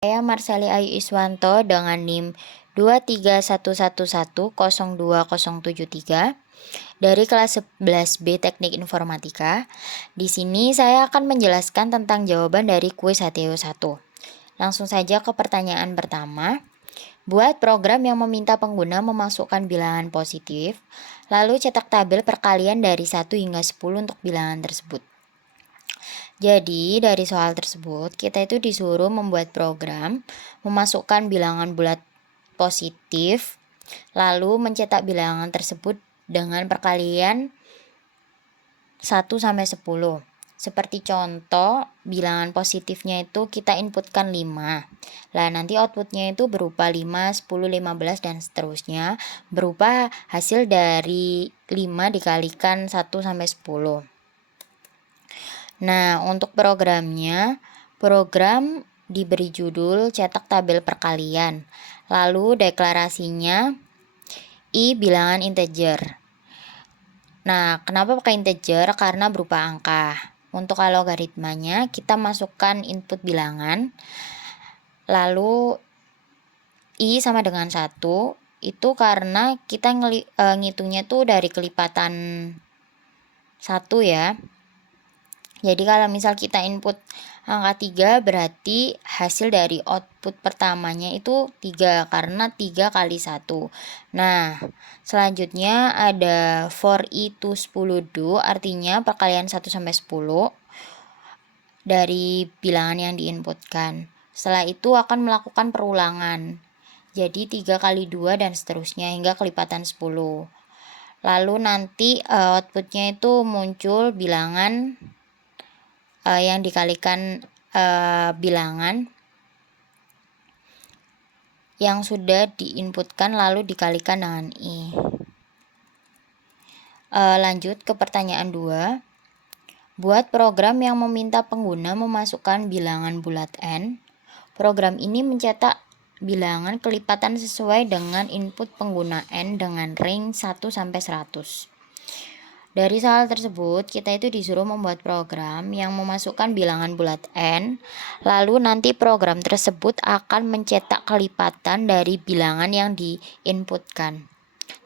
Saya Marsali Ayu Iswanto dengan NIM 23111020073 dari kelas 11B Teknik Informatika. Di sini saya akan menjelaskan tentang jawaban dari kuis HTO 1. Langsung saja ke pertanyaan pertama. Buat program yang meminta pengguna memasukkan bilangan positif, lalu cetak tabel perkalian dari 1 hingga 10 untuk bilangan tersebut. Jadi, dari soal tersebut, kita itu disuruh membuat program, memasukkan bilangan bulat positif, lalu mencetak bilangan tersebut dengan perkalian 1 sampai 10. Seperti contoh, bilangan positifnya itu kita inputkan 5. Lah, nanti outputnya itu berupa 5, 10, 15, dan seterusnya, berupa hasil dari 5 dikalikan 1 sampai 10. Nah, untuk programnya, program diberi judul cetak tabel perkalian. Lalu deklarasinya I bilangan integer. Nah, kenapa pakai integer? Karena berupa angka. Untuk logaritmanya, kita masukkan input bilangan. Lalu I sama dengan 1. Itu karena kita ngitungnya tuh dari kelipatan 1 ya. Jadi kalau misal kita input angka 3 berarti hasil dari output pertamanya itu 3 karena 3 kali 1. Nah, selanjutnya ada for i to 10 do, artinya perkalian 1 sampai 10 dari bilangan yang diinputkan. Setelah itu akan melakukan perulangan. Jadi 3 kali 2 dan seterusnya hingga kelipatan 10. Lalu nanti outputnya itu muncul bilangan yang dikalikan bilangan yang sudah diinputkan lalu dikalikan dengan I. Lanjut ke pertanyaan 2. Buat program yang meminta pengguna memasukkan bilangan bulat N. Program ini mencetak bilangan kelipatan sesuai dengan input pengguna N dengan range 1 sampai 100. Dari soal tersebut, kita itu disuruh membuat program yang memasukkan bilangan bulat N, lalu nanti program tersebut akan mencetak kelipatan dari bilangan yang diinputkan,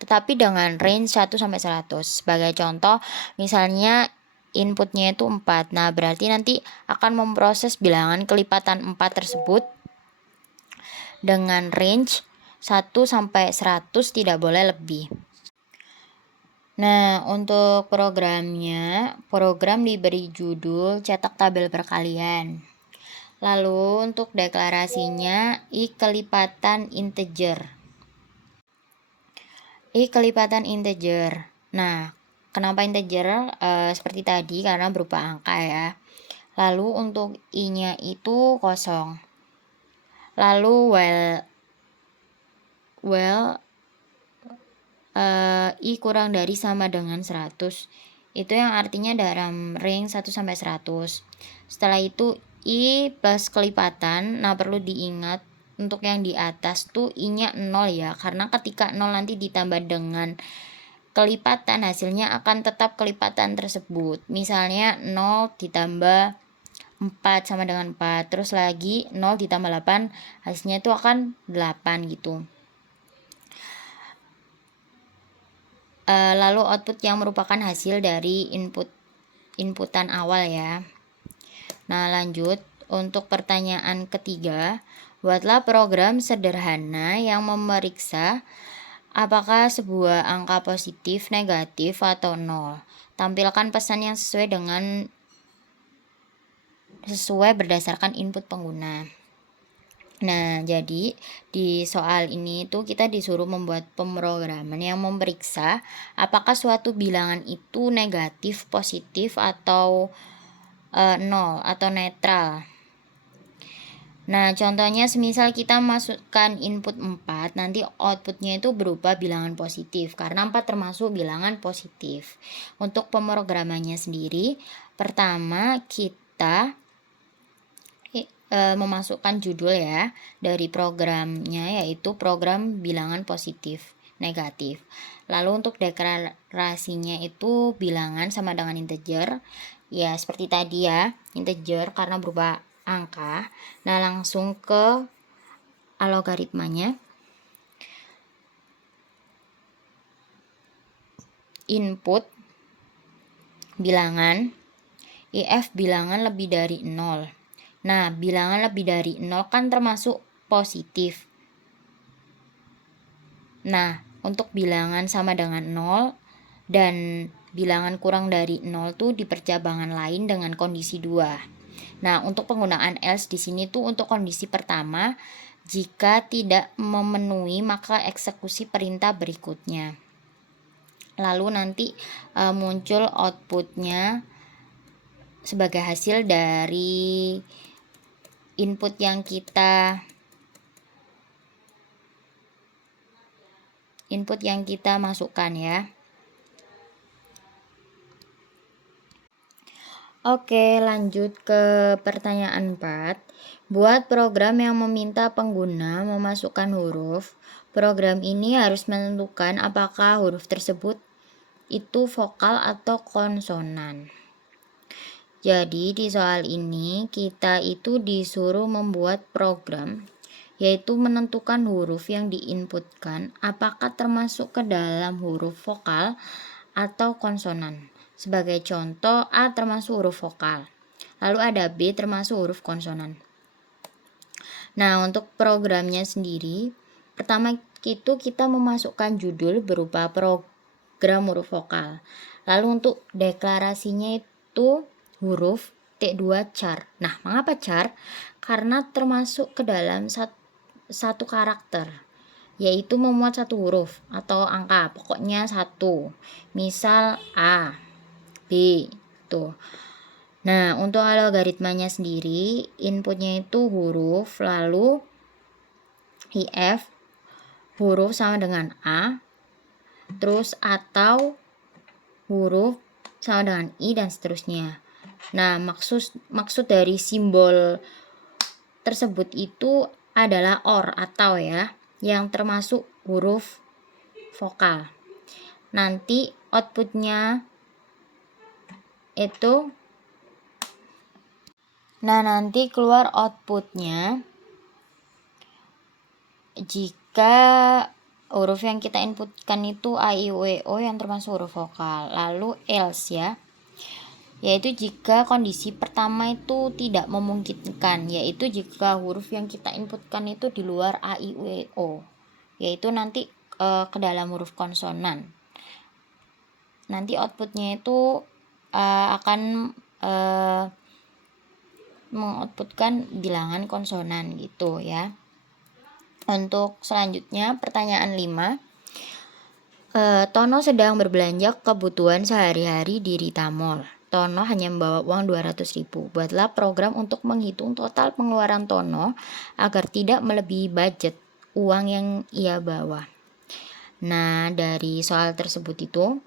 tetapi dengan range 1 sampai 100. Sebagai contoh, misalnya inputnya itu 4. Nah, berarti nanti akan memproses bilangan kelipatan 4 tersebut dengan range 1 sampai 100, tidak boleh lebih. Nah, untuk programnya, program diberi judul cetak tabel perkalian. Lalu untuk deklarasinya I kelipatan integer. I kelipatan integer. Nah, kenapa integer? Seperti tadi karena berupa angka ya. Lalu untuk I-nya itu kosong. Lalu I kurang dari sama dengan 100. Itu yang artinya dalam range 1 sampai 100. Setelah itu I plus kelipatan. Nah, perlu diingat untuk yang di atas tuh I-nya 0 ya, karena ketika 0 nanti ditambah dengan kelipatan hasilnya akan tetap kelipatan tersebut. Misalnya 0 ditambah 4 sama dengan 4, terus lagi 0 ditambah 8 hasilnya itu akan 8 gitu. Lalu output yang merupakan hasil dari inputan awal ya. Nah, lanjut untuk pertanyaan ketiga, buatlah program sederhana yang memeriksa apakah sebuah angka positif, negatif, atau 0. Tampilkan pesan yang sesuai berdasarkan input pengguna. Nah, jadi di soal ini tuh kita disuruh membuat pemrograman yang memeriksa apakah suatu bilangan itu negatif, positif, atau 0 atau netral. Nah, contohnya semisal kita masukkan input 4, nanti outputnya itu berupa bilangan positif karena 4 termasuk bilangan positif. Untuk pemrogramannya sendiri, pertama kita memasukkan judul ya dari programnya, yaitu program bilangan positif negatif. Lalu untuk deklarasinya itu bilangan sama dengan integer ya, seperti tadi ya, integer karena berupa angka. Nah, langsung ke algoritmanya. Input bilangan, if bilangan lebih dari 0. Nah, bilangan lebih dari 0 kan termasuk positif. Nah, untuk bilangan sama dengan 0 dan bilangan kurang dari 0 tuh di percabangan lain dengan kondisi 2. Nah, untuk penggunaan else di sini tuh untuk kondisi pertama, jika tidak memenuhi maka eksekusi perintah berikutnya. Lalu nanti muncul outputnya sebagai hasil dari input yang kita masukkan ya. Oke, lanjut ke pertanyaan 4. Buat program yang meminta pengguna memasukkan huruf. Program ini harus menentukan apakah huruf tersebut itu vokal atau konsonan. Jadi di soal ini kita itu disuruh membuat program, yaitu menentukan huruf yang diinputkan apakah termasuk ke dalam huruf vokal atau konsonan. Sebagai contoh, A termasuk huruf vokal, lalu ada B termasuk huruf konsonan. Nah, untuk programnya sendiri, pertama itu kita memasukkan judul berupa program huruf vokal. Lalu untuk deklarasinya itu huruf T2 char. Nah, mengapa char? Karena termasuk ke dalam satu karakter, yaitu memuat satu huruf atau angka, pokoknya satu. Misal A, B, tuh. Nah, untuk algoritmanya sendiri, inputnya itu huruf, lalu if huruf sama dengan A, terus atau huruf sama dengan I, dan seterusnya. Nah, maksud dari simbol tersebut itu adalah or atau ya, yang termasuk huruf vokal. Nanti outputnya itu nanti keluar outputnya jika huruf yang kita inputkan itu a, i, u, e, o yang termasuk huruf vokal. Lalu else ya, yaitu jika kondisi pertama itu tidak memungkinkan, yaitu jika huruf yang kita inputkan itu di luar a, i, u, e, o, yaitu nanti ke dalam huruf konsonan. Nanti outputnya itu akan mengoutputkan bilangan konsonan gitu ya. Untuk selanjutnya pertanyaan 5. Tono sedang berbelanja kebutuhan sehari-hari di Rita Mall. Tono hanya membawa uang 200.000. Buatlah program untuk menghitung total pengeluaran Tono agar tidak melebihi budget uang yang ia bawa. Nah, dari soal tersebut itu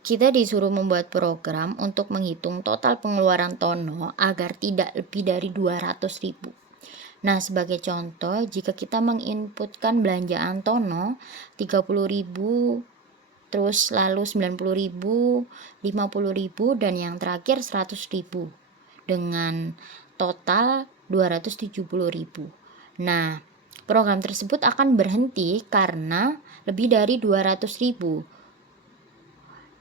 kita disuruh membuat program untuk menghitung total pengeluaran Tono agar tidak lebih dari 200.000. Nah, sebagai contoh, jika kita menginputkan belanjaan Tono 30.000, terus lalu 90.000, 50.000, dan yang terakhir 100.000 dengan total 270.000. Nah, program tersebut akan berhenti karena lebih dari 200.000.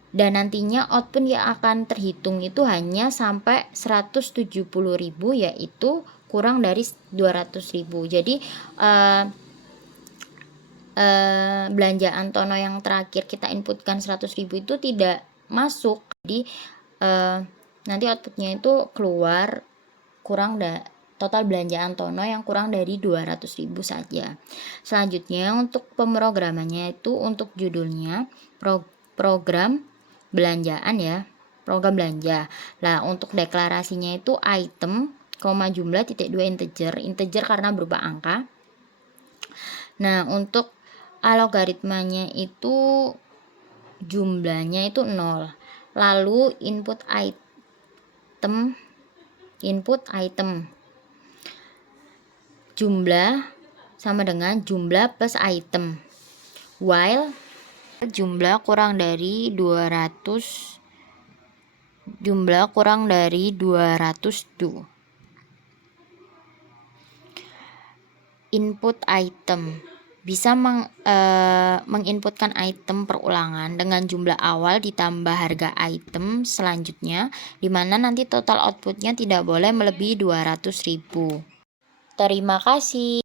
Dan nantinya output yang akan terhitung itu hanya sampai 170.000, yaitu kurang dari 200.000. Jadi belanjaan Tono yang terakhir kita inputkan 100.000 itu tidak masuk. Jadi nanti outputnya itu keluar total belanjaan Tono yang kurang dari 200.000 saja. Selanjutnya untuk pemrogramannya itu untuk judulnya program belanjaan ya, program belanja. Nah, untuk deklarasinya itu item, jumlah titik 2 integer karena berupa angka. Nah, untuk algoritmanya itu jumlahnya itu 0. Lalu input item jumlah sama dengan jumlah plus item, while jumlah kurang dari 200 jumlah kurang dari 200 du. Input item bisa menginputkan item perulangan dengan jumlah awal ditambah harga item selanjutnya, di mana nanti total outputnya tidak boleh melebihi 200.000. Terima kasih.